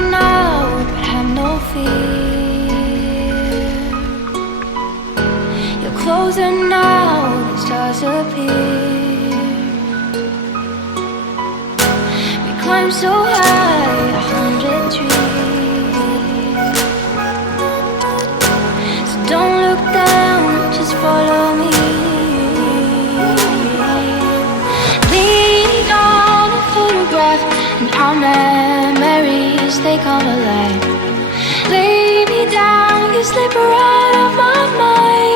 run out, but have no fear. You're closer now, the stars appear. We climb so high, 100 trees. So don't look down, just follow me. Lean on a photograph, and our memories, they come alive. Lay me down, you slip right out of my mind.